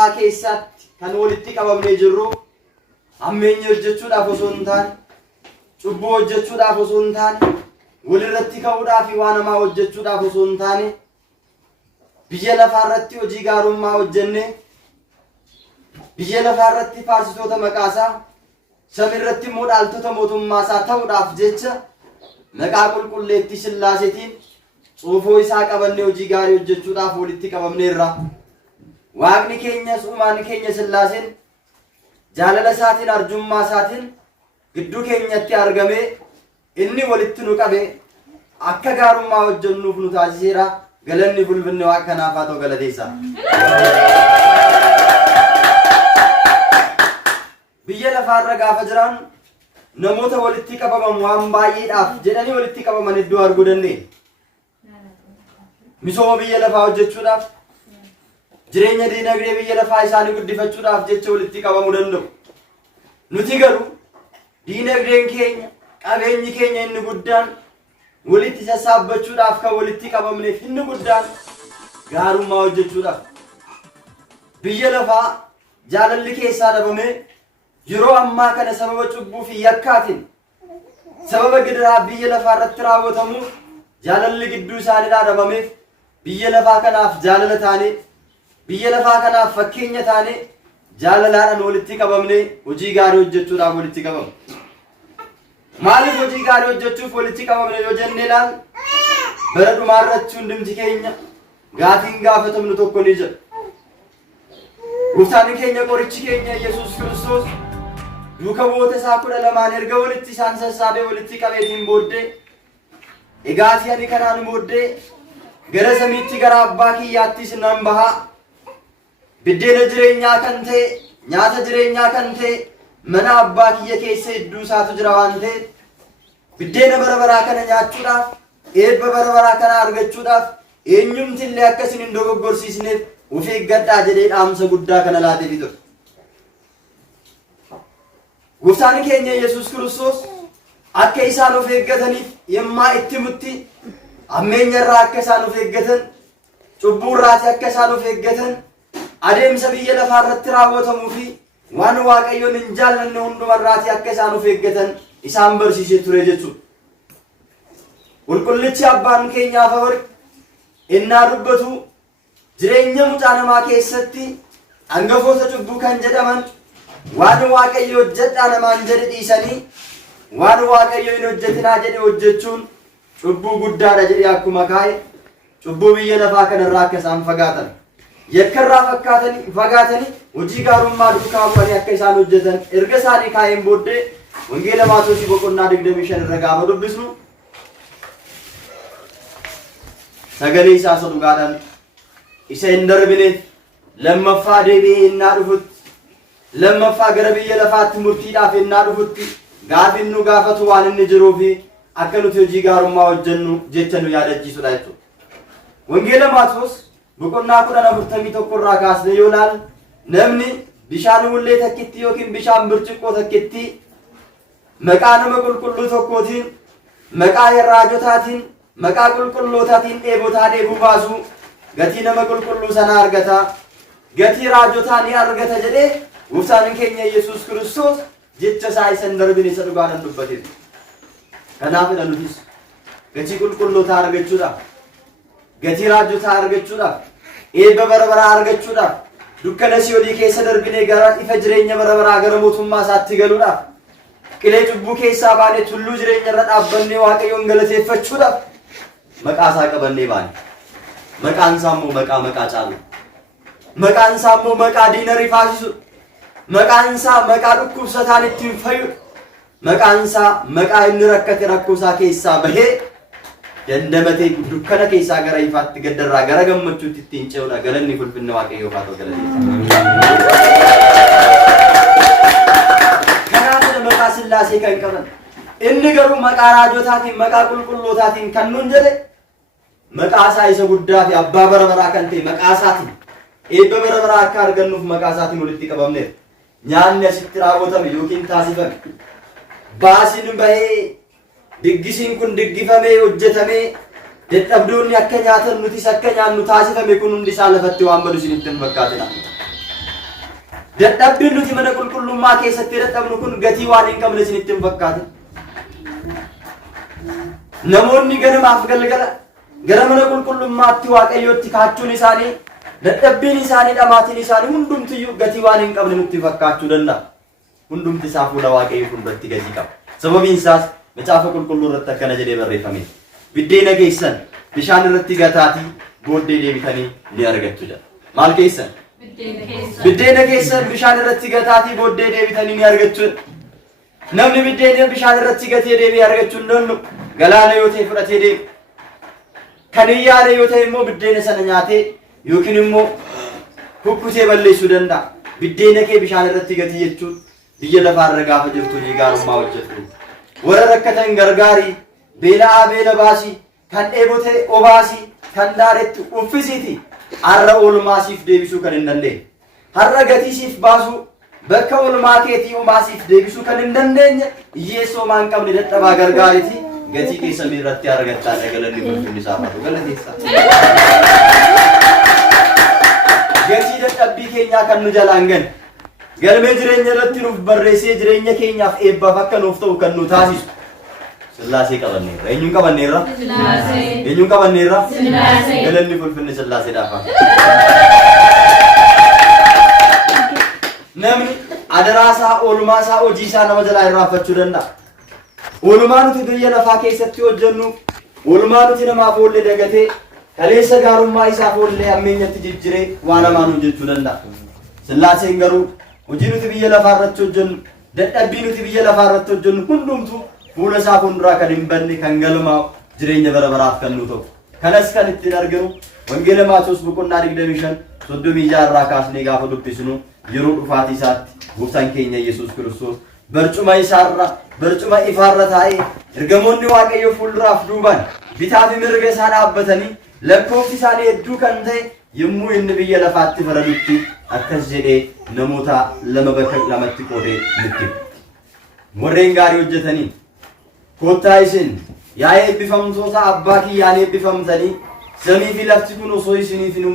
lafaa keessatti kan walitti qabamnee jirru ammeenya hojjechuudhaaf osoo hin taane cubbuu hojjechuudhaaf osoo hin taane walirratti ka'uudhaaf waan hamaa hojjechuudhaaf osoo hin taane biyya lafaa irratti hojii gaarummaa hojjenne biyya lafaa irratti faarsitoota maqaasaa samii irratti immoo dhaaltota mootummaasaa ta'uudhaaf jecha maqaa qulqulleettii Sillaaseetiin Cuufoo isaa qabannee hojii gaarii hojjechuudhaaf walitti qabamneerra. Waaqni keenyas uumaan keenya Sillaaseen jaalala isaatiin arjummaa isaatiin gidduu keenyatti argamee inni walitti nu qabe akka gaarummaa hojjennuuf nu taasiseera. Galanni bulfinne Waaqa kanaaf haa ta'u galateessa. Biyya lafaarra gaafa jiran namoota walitti qabaman waan baay'eedhaaf jedhanii walitti qabaman iddoo arguu dandeenya. Misooma biyya lafaa hojjechuudhaaf jireenya diinagdee biyya lafaa isaanii guddifachuudhaaf jecha walitti qabamuu danda'u. Nuti garuu diinagdeen keenya qabeenyi keenya inni guddaan walitti sassaabbachuudhaaf kan walitti qabamneef inni guddaan gaarummaa hojjechuudhaaf. Biyya lafaa jaalalli keessaa dhabamee yeroo ammaa kana sababa cubbuu fi yakkaatiin sababa gidiraa biyya lafaa irratti raawwatamuuf jaalalli gidduu isaanii dhabameef biyya lafaa kanaaf jaalala taane biyya lafaa kanaaf fakkeenya taane jaalalaadhaan walitti qabamne hojii gaarii hojjechuudhaaf walitti qabamne. Maaliif hojii gaarii hojjechuuf walitti qabamne yoo jenne ilaal bara dhumaa irratti hundumti keenya gaafiin gaafatamnu tokko ni jira. Gooftaan keenya qorichi keenya Yesuus Kiristoos duuka bu'oota isaa 12 erga walitti isaan sassaabee walitti qabeetiin booddee egaa ani kanaan booddee gara samiitti gara abbaa kiyyaattis nan bahaa biddeena jireenyaa kan ta'e nyaata jireenyaa kan ta'e mana abbaa kiyya keessa iddoo isaatu jira waan ta'eef biddeena bara baraa kana nyaachuudhaaf eebba bara baraa kana argachuudhaaf eenyumti illee akka isin hin dogoggorsiisneef of eeggadhaa jedhee dhaamsa guddaa kana laateef ture. Gooftaan keenya Yesuus Kiristoos akka isaan of eeggataniif yemmaa itti mutti ammeenya irraa akka isaan of eeggatan cubbuu irraati akka isaan of eeggatan adeemsa biyya lafaa irratti raawwatamuu fi waan Waaqayyoon hin jaallanne hunduma irraati akka isaan of eeggatan isaan barsiisee ture jechuudha. Qulqullichi abbaan keenya Afawarqi innaa dubbatu jireenya mucaa namaa keessatti hangafoota cubbuu kan jedhaman waan Waaqayyo hojjedhaa namaan jedhe dhiisanii waan Waaqayyo hin hojjetinaa jedhe hojjechuun cubbuu guddaadha jedhe akkuma kaa'e cubbuu biyya lafaa kanarraa akka isaan fagaatan yakkarraa fagaatanii hojii gaarummaa duukaa bu'anii akka isaan hojjetan erga isaanii kaa'een booddee wangeela Maatewos boqonnaa 25 irra gaafa dubbisnu sagalee isaa isa dhugaadhaan isa hin darbineef lammaffaa deebi'ee innaa dhufutti lammaffaa gara biyya lafaatti murtiidhaaf innaa dhufutti gaafin nu gaafatu waan inni jiruu fi akka nuti hojii gaarummaa hojjennu jecha nu yaadachiisudha jechuudha. Wangeela Maatewos boqonnaa 10:41 irraa kaasnee yoo ilaalle namni bishaan ullee takkitti yookiin bishaan birciqqoo takkitti maqaa nama qulqulluu tokkootiin maqaa raajotaatiin maqaa qulqullootaatiin dheebotaa dheebuu baasu gatii nama qulqulluu sana argata gatii raajotaa ni argata jedhee Gooftaan keenya Yesuus Kiristoos jecha isaa isa hin darbine isa dhugaadhaan dubbateef. Kanaafidha nutis gatii qulqullootaa argachuudhaaf gatii raajotaa argachuudhaaf eebba bara baraa argachuudhaaf dukkana si'oolii keessa darbinee gara ifa jireenya bara baraa gara mootummaa isaatti galuudhaaf qilee cubbuu keessaa baanee tulluu jireenya irra dhaabbannee Waaqayyoon galateeffachuudhaaf maqaa isaa qabannee baane. Maqaan isaa immoo maqaa caalu. Maqaan isaa immoo maqaa diina rifaasisu. Maqaan isaa maqaa dhukkubsataan ittiin fayyu. Maqaan isaa maqaa inni rakkate rakkoo isaa keessaa bahee dandamatee dukkana keessaa gara ifaatti gaddarraa gara gammachuutti ittiin ce'uudha. Galanni ulfinna Waaqayyoof haa ta'u galateessa. Kanaafidha maqaa Sillaasee kan qaban. Inni garuu maqaa raajotaatiin maqaa qulqullootaatiin kan nuun jedhe maqaa isaa isa guddaa fi abbaa bara baraa kan ta'e maqaa isaatiin eebba bara baraa akka argannuuf maqaa isaatiin walitti qabamneera. Nyaanni asitti raawwatame yookiin taasifame baasiin bahee diggisiin kun diggifamee hojjetamee dadhabdoonni akka nyaatan nutis akka nyaannu taasifame kun hundi isaa lafatti waan badu isinitti hin fakkaatina. dadhabbiin nuti mana qulqullummaa keessatti dadhabnu kun gatii waan hin qabne isinitti hin fakkaate. Namoonni ganamaaf galgala gara mana qulqullummaatti waaqayyootti kaachuun isaanii dadhabbiin isaanii dhamaatiin isaanii hundumtiyyuu gatii waan hin qabne nutti fakkaachuu danda'a. Hundumti isaa fuula waaqayyoo fuulduratti gatii qaba. Sababiin isaas macaafa qulqulluu irratti akkana jedhee barreeffame. Biddeena keessan bishaan irratti gataatii booddee deebitanii ni argattu jedha. Maal keessan? Biddeena keessan bishaan irratti gataatii booddee deebitanii ni argattu. Namni biddeena bishaan irratti gatee deebi'ee argachuu hin danda'u. Galaana yoo ta'e fudhatee deema. Kan hin yaade yoo ta'e immoo biddeena sana nyaatee yookiin immoo kukkutee balleessuu danda'a. Biddeena kee bishaan irratti gatii jechuun biyya lafaarra gaafa jirtu hojii gaarummaa hojjetu. Warra rakkatan gargaarii, beela'aa beela baasii, kan dheebote obaasii, kan daaretti uffisiiti. Har'a oolmaa siif deebisuu kan hin dandeenye. Har'a gatii siif baasuu bakka oolmaa keetii homaa siif deebisuu kan hin dandeenye hiyyeessoo maan qabne dadhabaa gargaariiti. Gatii keessa miirratti argattaa dhagalanni bulchuun isaa faatu galateessa. Gatii dadhabbii keenyaa kan nu jalaan gane. Galmee jireenya irratti nuuf barreessee jireenya keenyaaf eebbaaf akka nuuf ta'u kan nu taasisu. Sillaasee qabanneerra. Eenyuun qabanneerra? Sillaasee. Eenyuun qabanneerra? Sillaasee. Galanni fulfinni sillaaseedhaaf. Namni adaraasaa, oolmaasaa, hojiisaa nama jalaa irraanfachuu danda'a. Oolmaa nuti biyya lafaa keessatti hojjennu, oolmaa nuti namaaf oollee dagatee, kaleessa gaarummaa isaaf oollee ammeenyatti jijjiree waan hamaa nu jechuu danda'a. Sillaaseen garuu hojii nuti biyya lafaa irratti hojjennu, dadhabbii nuti biyya lafaa irratti hojjennu hundumtuu fuula isaa fuulduraa kan hin banne kan galmaa jireenya bara baraaf kan nu ta'u. Kanas kan ittiin arginu wangeela Maatewos boqonnaa 25:36 irraa kaasnee gaafa dubbisnu yeroo dhufaatii isaatti gooftaan keenya Yesuus Kiristoos barcuma isaarra barcuma ifaarra taa'ee ergamoonni waaqayyo fuulduraaf duubaan bitaa fi mirga isaa dhaabbatanii lakkoofsi isaanii hedduu kan ta'e yommuu inni biyya lafaatti faradutti akkas jedhee namoota lama bakka lamatti qoodee nutti. Warreen gaarii hojjetanii koottaa isin yaa eebbifamtoota abbaa kiyyaan eebbifamtanii samii fi lafti kun osoo isiniif hin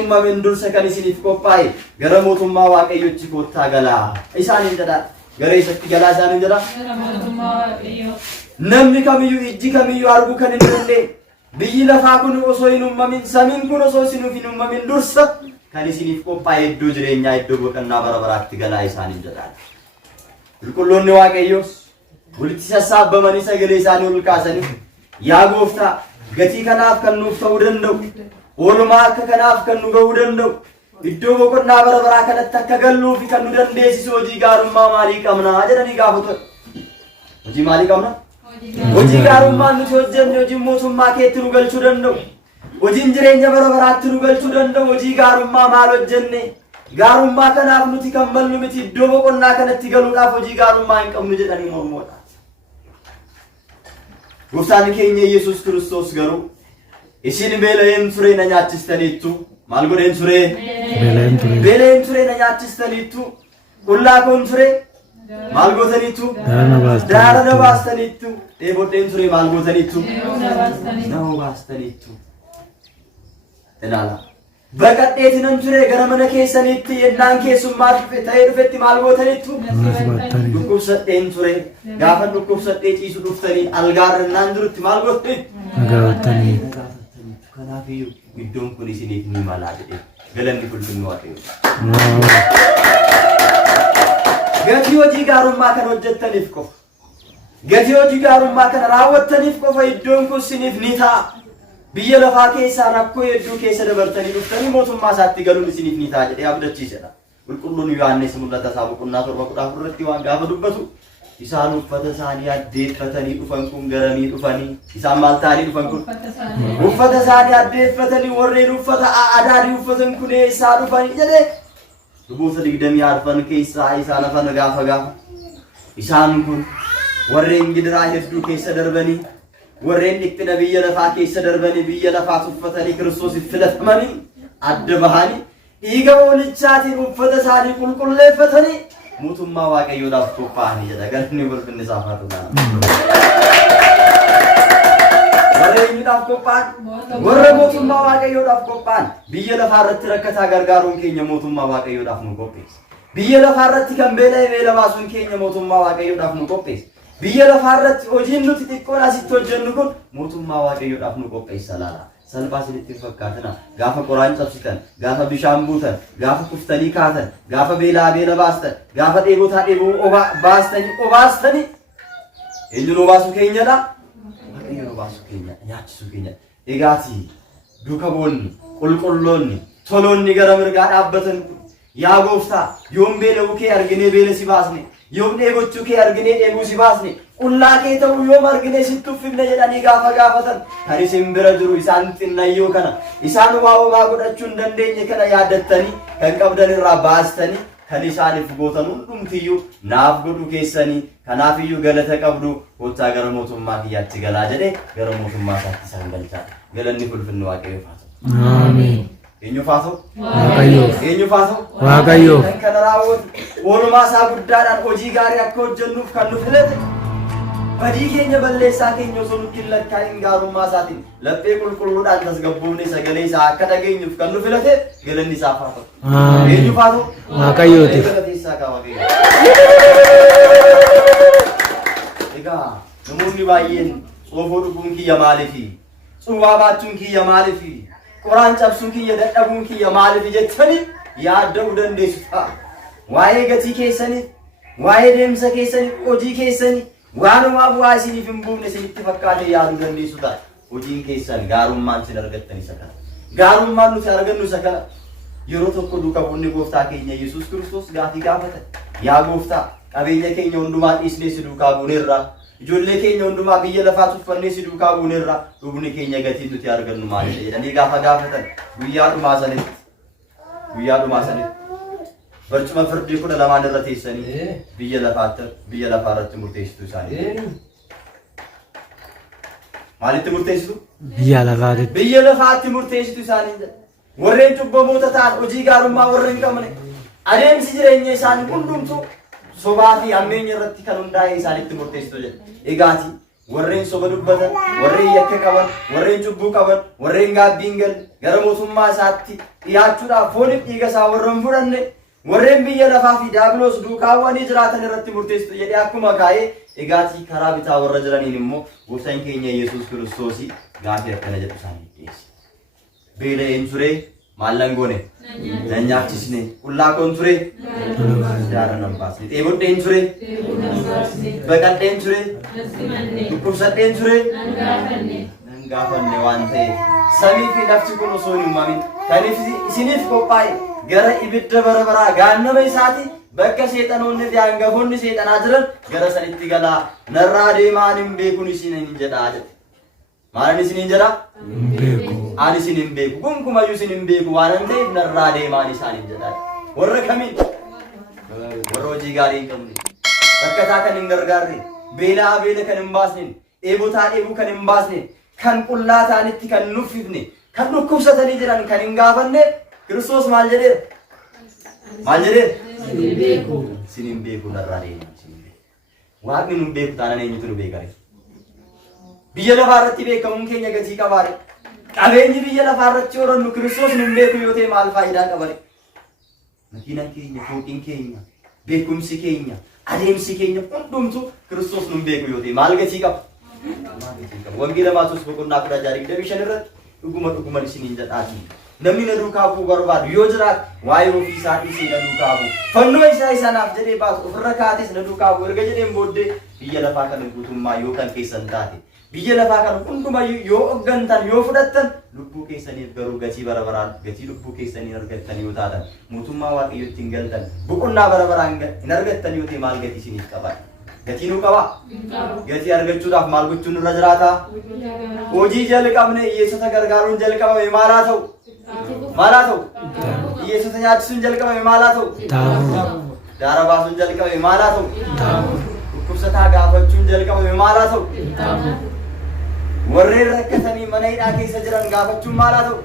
uumamin dursa kan isiniif qophaa'e gara mootummaa waaqayyotti koottaa galaa isaaniin jedha. Gara isatti galaa isaaniin jedha. Namni kamiyyuu ijji kamiyyuu arguu kan hin dandeenye biyyi lafaa kun osoo hin uumamin samiin kun osoo isiniif hin uumamin dursa kan isiniif qophaa'e iddoo jireenyaa iddoo boqonnaa bara baraatti galaa isaaniin jedha. Qulqulloonni waaqayyoos walitti sassaabamanii sagalee isaanii ol kaasanii yaa gooftaa gatii kanaaf kan nuuf ta'uu danda'u oolmaa akka kanaaf kan nu ga'uu danda'u iddoo boqonnaa bara baraa kanatti akka galluu fi kan nu dandeessisu hojii gaarummaa maalii qabnaa jedhanii gaafatu. Hojii maalii qabna? Hojii gaarummaa nuti hojjenne hojii mootummaa keetti nu galchuu danda'u. Hojiin jireenya bara baraatti nu galchuu danda'u hojii gaarummaa maal hojjenne? Gaarummaa kanaaf nuti kan mallu miti iddoo boqonnaa kanatti galuudhaaf hojii gaarummaa hin qabnu jedhanii mormuudha. Gooftaan keenya Yesuus Kiristoos garuu isin beela'een ture na nyaachistaniittu maal godheen ture? Beela'een ture na nyaachistaniittu qullaa koon ture maal gootaniittu? Daara na baastaniittu dheebodheen ture maal gootaniittu? Nama baastaniittu. Ilaala. Baqadheetinan ture gara mana keessaniitti yennaan keessummaa ta'ee dhufetti maal gootaniittu? Dhukkubsadheen ture gaafa dhukkubsadhee ciisu dhuftanii algaarrannaan jirutti maal gootaniittu? Kanaafiyyuu iddoon kun isiniif ni malaa jedhee galanni fulfinni waaqayyoo. Gatii hojii gaarummaa kan hojjettaniif qofa. Gatii hojii gaarummaa kana raawwattaniif qofa iddoon kun isiniif ni ta'a. Biyya lafaa keessaa rakkoo hedduu keessa dabartanii dhuftanii mootummaa isaatti galuun isiniif ni ta'a jedhee abdachiisedha. Qulqulluun Yohaannis mul'ata isaa boqonnaa 7:14 irratti waan gaafa dubbatu isaan uffata isaanii addeeffatanii dhufan kun garamii dhufanii isaan maal ta'anii dhufan kun uffata isaanii addeeffatanii warreen uffata adaadii uffatan kun eessaa dhufanii jedhee luboota 24 keessaa isaan hafan gaafa isaan kun warreen gidiraa hedduu keessa darbanii warreen dhiphina biyya lafaa keessa darbanii biyya lafaa uffatanii Kiristoosiif filatamanii adda bahanii dhiiga hoolichaatiin uffata isaanii qulqulleeffatanii mootummaa waaqayyoodhaaf qophaa'anii jedha. Galanni ulfinni isaaf haa ta'u. warra eenyuudhaaf qophaa'an warra mootummaa waaqayyoodhaaf qophaa'an biyya lafaa irratti rakkataa gargaaruun keenya mootummaa waaqayyoodhaaf nu qopheessa. Biyya lafaa irratti kan beela'e beela baasuun keenya mootummaa waaqayyoodhaaf nu qopheessa. Biyya lafaa irratti hojiin nuti xiqqoon asitti hojjennu kun mootummaa waaqayyoodhaaf nu qopheessa laala. Salphaa isinitti fakkaatina gaafa qoraan cabsitan gaafa bishaan buutan gaafa kuftanii kaatan gaafa beelaa beela baastan gaafa dheebotaa dheebuu obaastanii eenyu nu baasu keenyadha waaqayyo nu baasu keenya nyaachisu keenya egaati duuka boonni qulqulloonni toloonni gara mirgaa dhaabbatan yaa gooftaa yoom beela'uu kee arginee beela si baasne yoom dheebochuu kee arginee dheebuu si baasne qullaa kee ta'uu yoom arginee sitti uffifne jedhanii gaafa gaafatan kan isin bira jiru isaan xinnayyoo kana isaan waa homaa godhachuu hin dandeenye kana yaadattanii kan qabdan irraa baastanii kan isaaniif gootan hundumtiyyuu naaf godhu keessanii kanaafiyyuu galata qabdu kottaa gara mootummaa kiyyaatti galaa jedhee gara mootummaa isaatti isaan galchaa galanni ulfinni waaqayyoof haa ta'u. Ameen. Eenyu faasoo? Waaqayyoof. Eenyu faasoo? Waaqayyoof. Kan kana raawwatu oolmaa isaa guddaadhaan hojii gaarii akka hojjennuuf kan nu filate badii keenya balleessaa keenya osoo nutti hin lakkaa'in gaarummaa isaatiin laphee qulqulluudhaan tasgabboofnee sagalee isaa akka dhageenyuuf kan nu filate galanni isaaf haa ta'u. Eenyu faasoo? Waaqayyootiif. Galateessaa kaa waaqayyoo. Egaa namoonni baay'een xoofoo dhuguun kiyya maaliifi? Cuubaa baachuun kiyya maaliifi? Qoraan cabsuun kiyya dadhabuun kiyya maaliifi jettanii yaadda'uu dandeessu ta'a. Waa'ee gatii keessanii, waa'ee deemsa keessanii, hojii keessanii waanumaa bu'aa isiniif hin buufne isinitti fakkaatee yaaduu dandeessu ta'a. Hojiin keessan gaarummaan isin argattan isa kana. Gaarummaan nuti argannu isa kana. Yeroo tokko duuka bu'uun gooftaa keenya Yesuus Kiristoos gaafii gaafatan. Yaa gooftaa qabeenya keenya hundumaa dhiisnee si duukaa buuneerra. Ijoollee keenya hundumaa biyya lafaa tuffannee si duukaa buuneerra. Dhugni keenya gatiin nuti argannu maalidha jedhanii gaafa gaafatan guyyaa dhumaa sanitti barcuma firdii 12 irra teessanii biyya lafaa irratti murteessitu isaanii. Maalitti murteessitu? Biyya lafaatti murteessitu isaanii. Warreen cubbamoota ta'an hojii gaarummaa warreen qabne adeemsi jireenya isaanii hundumtuu sobaa fi hammeenya irratti kan hundaa'e isaanitti murteessitu jedha. Egaati warreen soba dubbatan, warreen yakka qaban, warreen cubbuu qaban, warreen gaabbiin galan gara mootummaa isaatti dhiyaachuudhaaf fooniif dhiiga isaa warreen fudhanne warreen biyya lafaa fi diiyaabiloos duukaa bu'anii jiraatan irratti murteessitu jedhee akkuma kaa'ee egaati karaa bitaa warra jiraniin immoo gooftaan keenya Yesuus Kiristoos gaafii akkana jedhu isaanii dhiyeesse. Beela'een ture maallan goone nan nyaachisne qullaa koon ture daara nan baasne dheebodheen ture baqadheen ture dhukkubsadheen ture nan gaafanne waan ta'eef samii fi lafti kun osoo hin uumamin kan isiniif qophaa'e gara ibidda bara baraa gaannama isaati bakka seexanoonni fi hangafoonni seexanaa jiran gara sanitti galaa narraa deemaa hin beekun isiniin jedhaa jedhe. Maalan isiniin jedha? Ani isiniin beeku. Gonkumayyuu isiniin beeku waan ta'eef narraa deemaan isaaniin jedha. Warra kamiin? Warra hojii gaarii hin qabne. Rakkataa kan hin gargaarre, beelaa beela kan hin baasne, dheebotaa dheebuu kan hin baasne, kan qullaa ta'anitti kan hin uffifne, kan dhukkubsatanii jiran kan hin gaafanne Kiristoos maal jedheera? Maal jedheera? Isiniin beeku narraa deemaan isiniin beeku. Waaqni nu beeku taanaan eenyutu nu beeka? Biyya lafaa irratti beekamuun keenya gatii qabaare. Qabeenyi biyya lafaa irratti horannu Kiristoos nu beeku yoo ta'e maal faayidaa qabare? Makiinaan keenya, fooqiin keenya, beekumsi keenya, adeemsi keenya hundumtu Kiristoos nu beeku yoo ta'e maal gatii qaba? Wangeela Maatewos boqonnaa 16:25 irratti dhuguma isiniin jedhaati. Namni na duukaa bu'uu barbaadu yoo jiraate waa'ee ofii isaa dhiisee na duukaa bu'u. Fannoo isaa isanaaf jedhee baatu ofirra kaates na duukaa bu'u. Erga jedheen booddee biyya lafaa kana guutummaa yoo kan keessan taate biyya lafaa kana hundumaa yoo hoggantan yoo fudhattan lubbuu keessaniif garuu gatii bara baraan gatii lubbuu keessanii argattan yoo taatan mootummaa waaqayyootti hin galtan boqonnaa bara baraan hin argattan yoo ta'e maal gatii isiniif qaba? Gatii nu qaba? Gatii argachuudhaaf maal gochuun irra jiraata? Hojii jalqabne hiyyeessota gargaaruun jalqabame maal haa ta'u? Maal haa ta'u? Hiyyeessota nyaachisuun jalqabame maal haa ta'u? Daara baasuun jalqabame maal haa ta'u? Dhukkubsataa gaafachuun jalqabame maal haa ta'u? Warreen rakkatanii mana hidhaa keessa jiran gaafachuun maal haa ta'u?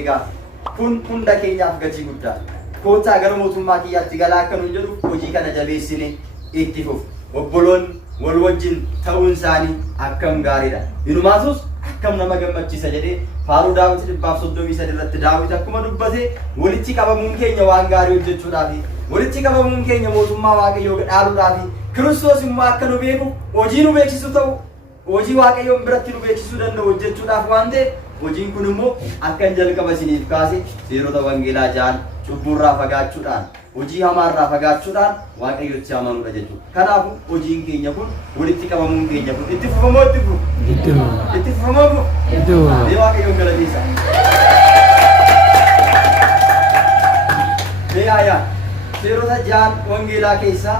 Egaa kun hunda keenyaaf gatii guddaa. Kottaa gara mootummaa kiyyaatti galaa akka nuun jedhu hojii kana jabeessine itti fufu. obboloon wal wajjin ta'uun isaanii akkam gaariidha. Inumaasus akkam nama gammachiisa jedhee faaruu Daawit 133 irratti Daawit akkuma dubbate walitti qabamuun keenya waan gaarii hojjechuudhaaf walitti qabamuun keenya mootummaa Waaqayyoo dhaaluudhaaf Kiristoos immoo akka nu beeku hojii nu beeksisu ta'u hojii Waaqayyoon biratti nu beeksisuu danda'u hojjechuudhaaf waan ta'eef hojiin kun immoo akka jalqaba isiniif kaase seerota wangeelaa ja'an cubburraa fagaachuudhaan hojii hamaarraa fagaachuudhaan Waaqayyotti amanuudha jechuudha. Kanaafuu hojiin keenya kun walitti qabamuun keenya kun itti fufamoo itti fufamoo Waaqayyoon galateessa. Yaa seerota ja'an wangeelaa keessaa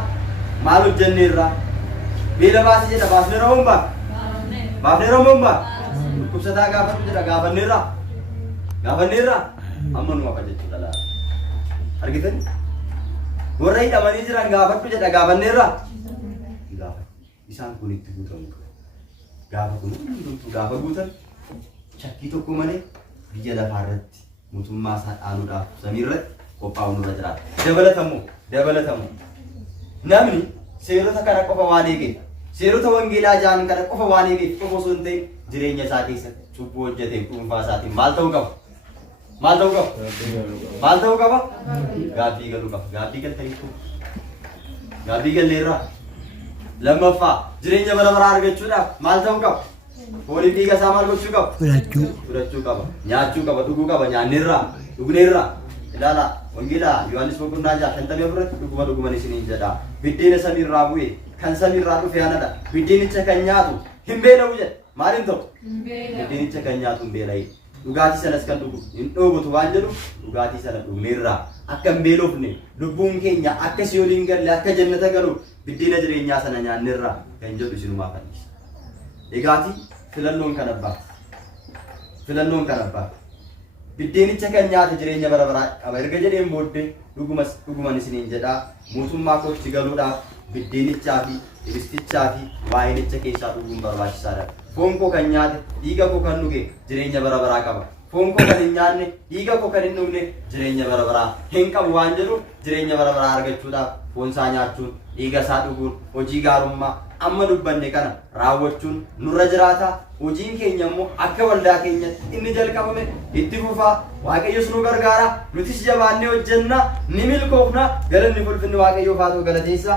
maal hojjenneerra? Beela baasii jedha baasneera hombaa? Baafneera hombaa? Dhukkubsataa gaafatu jedha gaafanneerra? Amma nu hafa jechuudha laata. Argitanii? Warra hidhamanii jiran gaafadhu jedha gaafanneerra? Isaan kun itti guutamu. Gaafa guutan shakkii tokko malee biyya lafaa irratti mootummaa isaa dhaaluudhaaf samii irratti qophaa'u nurra jiraata. Dabalatamu. Namni seerota kana qofa waan eegeef seerota wangeelaa ja'an kana qofa waan eegeef qofa osoo hin ta'in jireenya isaa keessatti cubbuu hojjetee dhuunfaa isaatiin maal ta'uu qaba? Gaaffii galuu qaba. Gaaffii galtaniitu. Gaaffii galleerraa. Lammaffaa jireenya bara baraa argachuudhaaf maal ta'uu qaba? Foolii dhiiga isaa maal gochuu qaba? Fudhachuu qaba. Nyaachuu qaba. Dhuguu qaba. Nyaanneerraa. Dhugneerraa. Ilaala wangeelaa Yohaannis boqonnaa 54 dhuguma isiniin jedha. Biddeena samiirraa bu'e kan samiirraa dhufe anadha. Biddeenicha kan nyaatu hin beela'u jedha. Maaliin ta'u? Biddeenicha kan nyaatu hin beela'u. Dhugaatii sanas kan dhugu hin dhoobatu waan jedhu dhugaatii sana dhugneerraa akka hin beelofne lubbuun keenya akka si'ooliin galle akka jannata galu biddeena jireenyaa sana nyaanneerraa kan jedhu isinumaa fannisa. Egaati filannoon kan abbaati. Biddeenicha kan nyaate jireenya bara baraa qaba. Erga jedheen booddee dhuguman isiniin jedhaa mootummaa kootti galuudhaaf biddeenichaa fi ibistichaa fi waa'inicha keessaa dhuguun barbaachisaadha. Foon koo kan nyaate dhiiga koo kan dhuge jireenya bara baraa qaba. Foon koo kan hin nyaanne dhiiga koo kan hin dhugne jireenya bara baraa hin qabu waan jedhu jireenya bara baraa argachuudhaaf foon isaa nyaachuun dhiiga isaa dhuguun hojii gaarummaa amma dubbanne kana raawwachuun nurra jiraata. Hojiin keenya immoo akka waldaa keenyatti inni jalqabame itti fufaa. Waaqayyos nu gargaara. Nutis jabaannee hojjenna ni milkoofna. Galanni ulfinni Waaqayyoof haa ta'u galateessa.